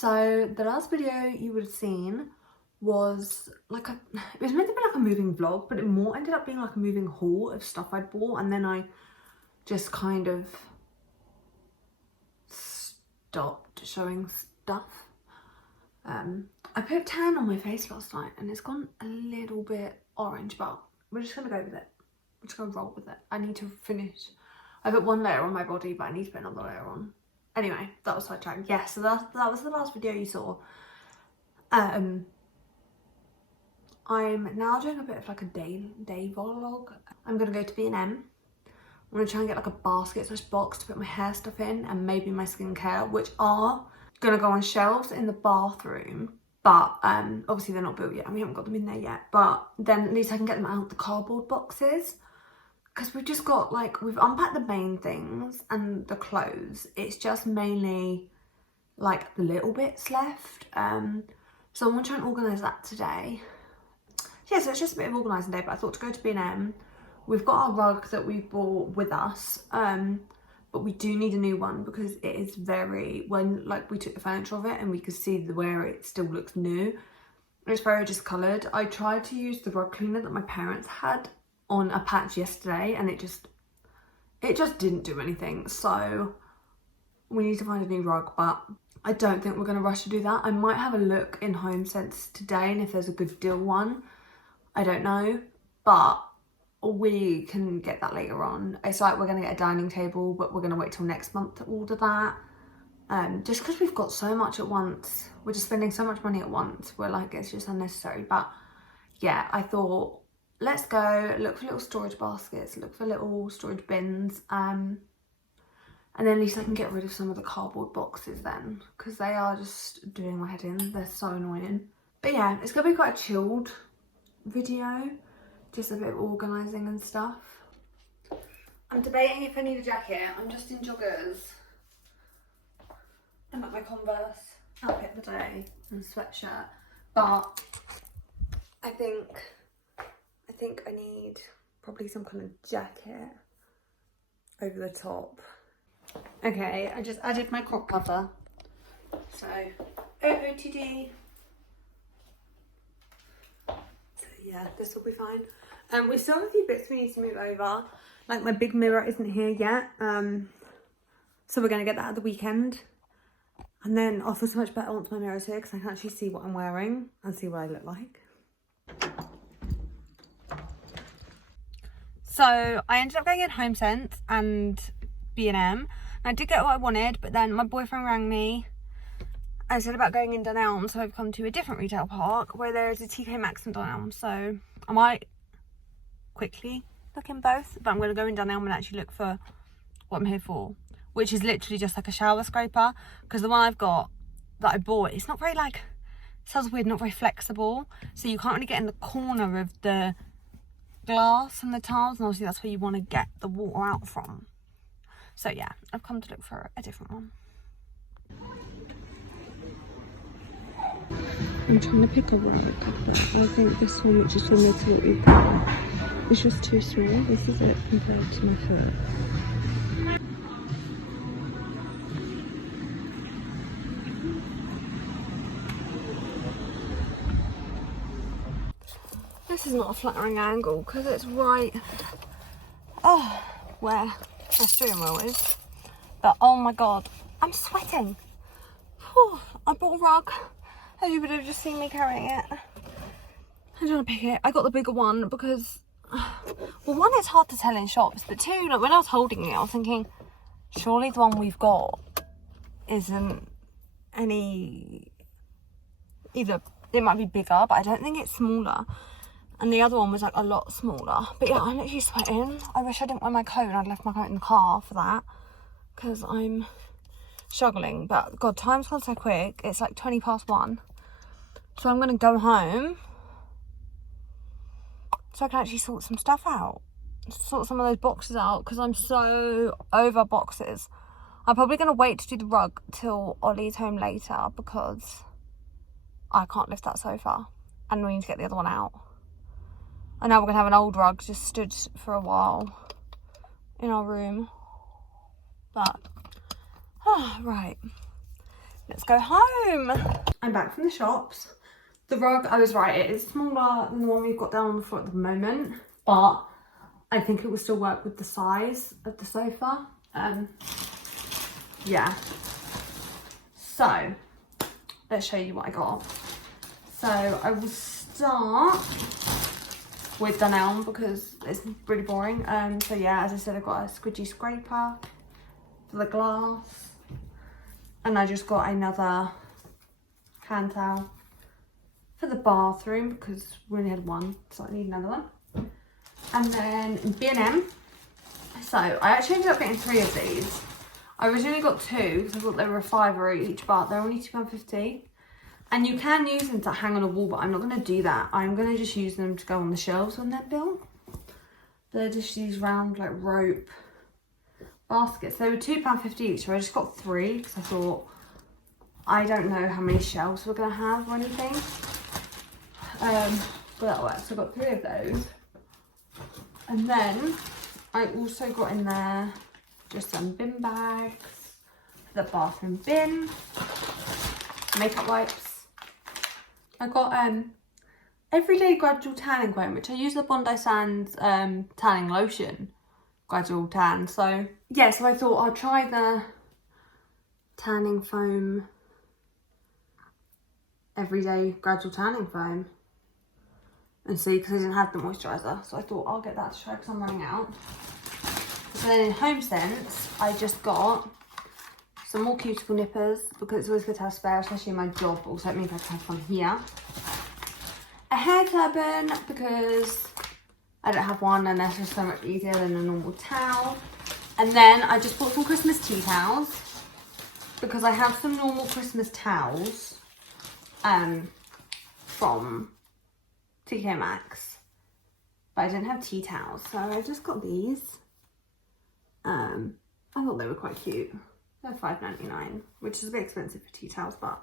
So the last video you would have seen was like it was meant to be like a moving vlog, but it more ended up being like a moving haul of stuff I'd bought, and then I just kind of stopped showing stuff. I put tan on my face last night and it's gone a little bit orange, but we're just gonna go with it. I'm just gonna roll with it. I need to finish. I put one layer on my body, but I need to put another layer on. Anyway, that was sidetracked. Yeah, so that was the last video you saw. I'm now doing a bit of like a day vlog. I'm gonna go to B&M. I'm gonna try and get like a basket / box to put my hair stuff in and maybe my skincare, which are gonna go on shelves in the bathroom. But obviously they're not built yet and we haven't got them in there yet. But then at least I can get them out of the cardboard boxes. Because we've just got like, we've unpacked the main things and the clothes. It's just mainly like the little bits left. So I'm gonna try and organise that today. Yeah, so it's just a bit of organising day, but I thought to go to B&M. We've got our rug that we bought with us, but we do need a new one because it is very, when like we took the furniture of it and we could see where it still looks new. It's very discoloured. I tried to use the rug cleaner that my parents had on a patch yesterday and it just didn't do anything. So we need to find a new rug, but I don't think we're going to rush to do that. I might have a look in Home Sense today and if there's a good deal one, I don't know, but we can get that later on. It's like we're going to get a dining table, but we're going to wait till next month to order that. Just because we've got so much at once. We're just spending so much money at once. We're like, it's just unnecessary. But yeah, I thought, let's go look for little storage baskets, look for little storage bins. And then at least I can get rid of some of the cardboard boxes then, because they are just doing my head in. They're so annoying. But yeah, it's going to be quite a chilled video. Just a bit of organising and stuff. I'm debating if I need a jacket. I'm just in joggers and like my Converse outfit of the day and sweatshirt. But I think I need probably some kind of jacket over the top. Okay, I just added my crop cover. So OOTD. So yeah, this will be fine. We still have a few bits we need to move over. Like my big mirror isn't here yet. So we're going to get that at the weekend. And then I'll feel so much better once my mirror's here because I can actually see what I'm wearing and see what I look like. So I ended up going in Home Sense and B&M. I did get what I wanted, but then my boyfriend rang me and said about going in Dunelm. So I've come to a different retail park where there is a TK Maxx in Dunelm. So I might quickly look in both, but I'm going to go in Dunelm and actually look for what I'm here for, which is literally just like a shower scraper, because the one I've got that I bought, it's not very like, it sounds weird, not very flexible, so you can't really get in the corner of the glass and the tiles, and obviously that's where you want to get the water out from. So yeah, I've come to look for a different one. I'm trying to pick a rug, but I think this one, which is similar to what we've got, it's just too small. This is it compared to my foot. This is not a flattering angle because it's right where my steering wheel is. But oh my god, I'm sweating. Whew, I bought a rug. As you would have just seen me carrying it. I don't want to pick it. I got the bigger one because, well, one, it's hard to tell in shops, but two, like when I was holding it, I was thinking, surely the one we've got isn't any, either it might be bigger, but I don't think it's smaller. And the other one was like a lot smaller. But yeah, I'm literally sweating. I wish I didn't wear my coat and I'd left my coat in the car for that, because I'm struggling. But god, time's gone so quick. It's like 1:20. So I'm going to go home so I can actually sort some stuff out. Sort some of those boxes out because I'm so over boxes. I'm probably going to wait to do the rug till Ollie's home later because I can't lift that sofa and we need to get the other one out. And now we're going to have an old rug just stood for a while in our room. But, right. let's go home. I'm back from the shops. The rug, I was right, it is smaller than the one we've got down on the floor at the moment, but I think it will still work with the size of the sofa. Yeah. So, let's show you what I got. So, I will start with the nail because it's really boring. So yeah, as I said, I got a squidgy scraper for the glass. And I just got another hand towel for the bathroom because we only had one, so I need another one. And then B&M. So I actually ended up getting 3 of these. I originally got 2 because I thought they were a £5 each, but they're only £2.50. And you can use them to hang on a wall, but I'm not going to do that. I'm going to just use them to go on the shelves when they're built. They're just these round like rope baskets. They were £2.50 each, so I just got 3 because I thought, I don't know how many shelves we're going to have or anything. But that works. So I got 3 of those. And then I also got in there just some bin bags, the bathroom bin, makeup wipes. I got everyday gradual tanning foam, which I use the Bondi Sands tanning lotion, gradual tan. So yeah, so I thought I'll try the tanning foam, everyday gradual tanning foam, and see, because I didn't have the moisturiser, so I thought I'll get that to try because I'm running out. So then in HomeSense, I just got some more cuticle nippers because it's always good to have spare, especially in my job. Also, it means I can have some here. A hair turban because I don't have one and that's just so much easier than a normal towel. And then I just bought some Christmas tea towels because I have some normal Christmas towels from TK Maxx, but I didn't have tea towels, so I just got these. I thought they were quite cute. They're £5.99, which is a bit expensive for tea towels, but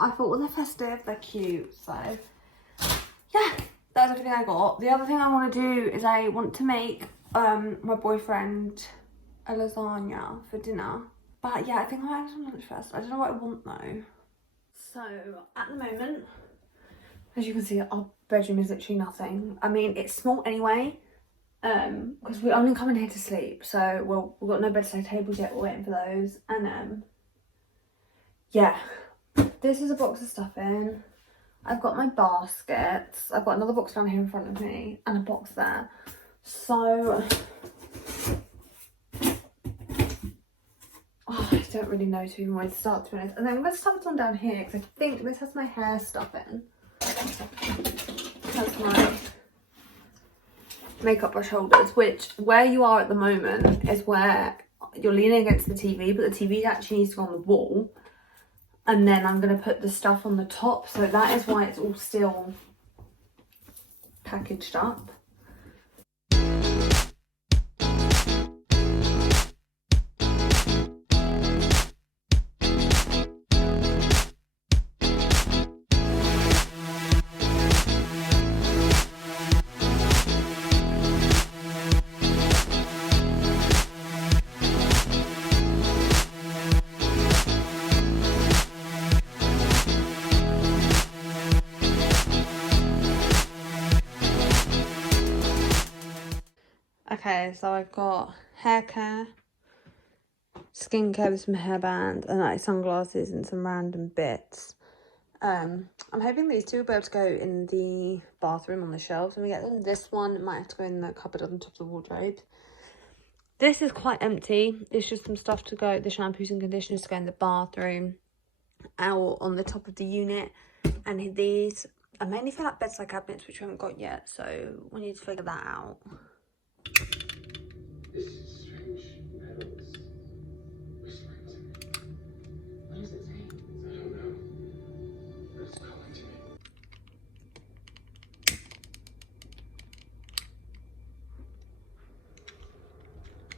I thought, well, they're festive, they're cute. So yeah, that's everything I got. The other thing I want to do is I want to make my boyfriend a lasagna for dinner. But yeah, I think I might have some lunch first. I don't know what I want though. So at the moment, as you can see, our bedroom is literally nothing. I mean, it's small anyway, because we only come in here to sleep. So we've got no bedside tables yet. We're waiting for those. And yeah, this is a box of stuff in. I've got my baskets. I've got another box down here in front of me and a box there. So I don't really know to even where to start, to be honest. And then I'm going to start one down here because I think this has my hair stuff in. That's my makeup brush holders, which where you are at the moment is where you're leaning against the TV, but the TV actually needs to go on the wall. And then I'm going to put the stuff on the top, so that is why it's all still packaged up. Okay, so I've got hair care, skincare with some hairband, and like sunglasses and some random bits. I'm hoping these two will be able to go in the bathroom on the shelves when we get them. This one might have to go in the cupboard on top of the wardrobe. This is quite empty. It's just some stuff to go, the shampoos and conditioners to go in the bathroom, out on the top of the unit. And these, I mainly feel like bedside cabinets, which we haven't got yet, so we need to figure that out. This is strange. Petals whispering to me. What is it saying? I don't know. But it's calling to me.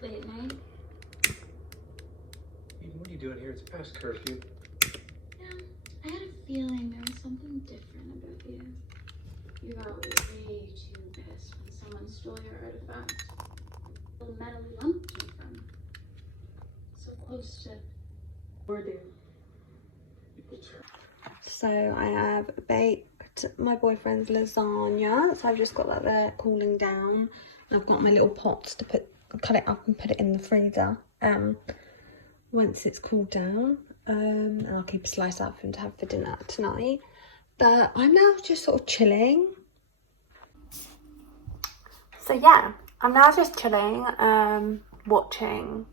Late at night? What are you doing here? It's past curfew. Yeah, I had a feeling there was something different about you. You got way too pissed when someone stole your artifact. The metal lump came from. So close to. We're doing. So I have baked my boyfriend's lasagna. So I've just got that there cooling down. I've got my little pots to cut it up and put it in the freezer. Once it's cooled down. And I'll keep a slice out for him to have for dinner tonight. But I'm now just sort of chilling. So yeah, I'm now just chilling, watching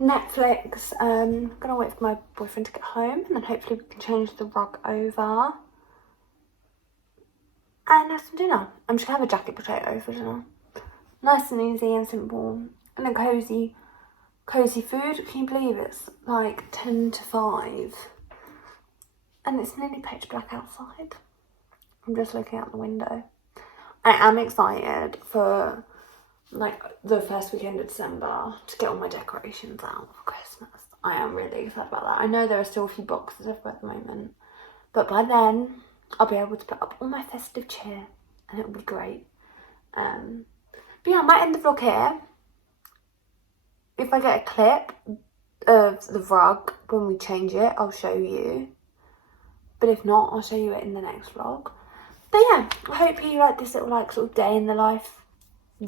Netflix. Gonna wait for my boyfriend to get home and then hopefully we can change the rug over and have some dinner. I'm just gonna have a jacket potato for dinner. Nice and easy and simple and a cozy food. Can you believe it's like 10 to 5 and it's nearly pitch black outside? I'm just looking out the window. I am excited for like the first weekend of December to get all my decorations out for Christmas. I am really excited about that. I know there are still a few boxes everywhere at the moment, but by then I'll be able to put up all my festive cheer and it'll be great. But yeah, I might end the vlog here. If I get a clip of the rug when we change it, I'll show you. But if not, I'll show you it in the next vlog. But yeah, I hope you like this little like sort of day in the life,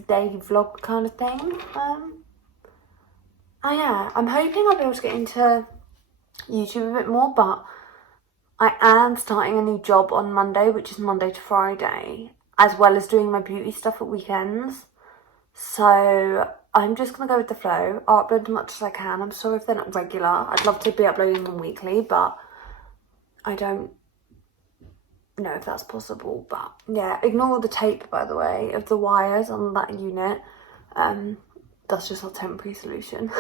daily vlog kind of thing. Yeah, I'm hoping I'll be able to get into YouTube a bit more, but I am starting a new job on Monday, which is Monday to Friday, as well as doing my beauty stuff at weekends. So I'm just gonna go with the flow. I'll upload as much as I can. I'm sorry if they're not regular. I'd love to be uploading them weekly, but I don't know if that's possible. But yeah, ignore the tape, by the way, of the wires on that unit. That's just our temporary solution.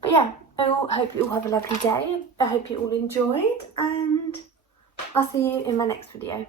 But yeah, I hope you all have a lovely day. I hope you all enjoyed, and I'll see you in my next video.